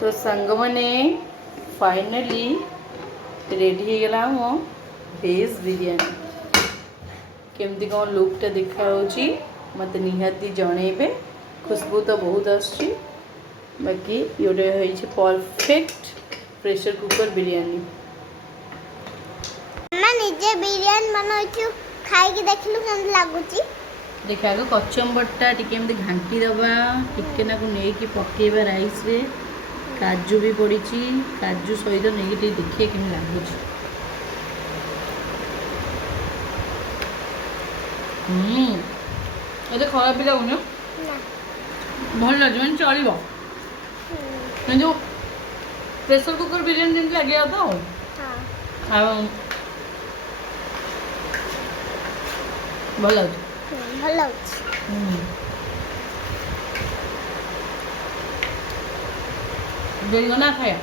तो सांग मैंने फाइनली रेडी हो गला मो वेज बिरयानी केमती कौन लुकटा देखा मत निहाती जनइबे। खुशबू तो बहुत आसची बाकी ये परफेक्ट प्रेशर कुकर बिरयानी। मैं निजे बिरयानी बनाउछु खाई के देखलु केमती लागुची। देखा आगे कचम्बरटा टिके एमती घांटी दबा टिके ना को नेकी पकेबा राइस रे काजू भी पड़ी काजू सहित नहीं देखिए केमती लागुची। ये खराब भी लगुन भल लगे चलो जो प्रेशर कुकर बिरयानी जमी लगे तो भल लगे ना खाया।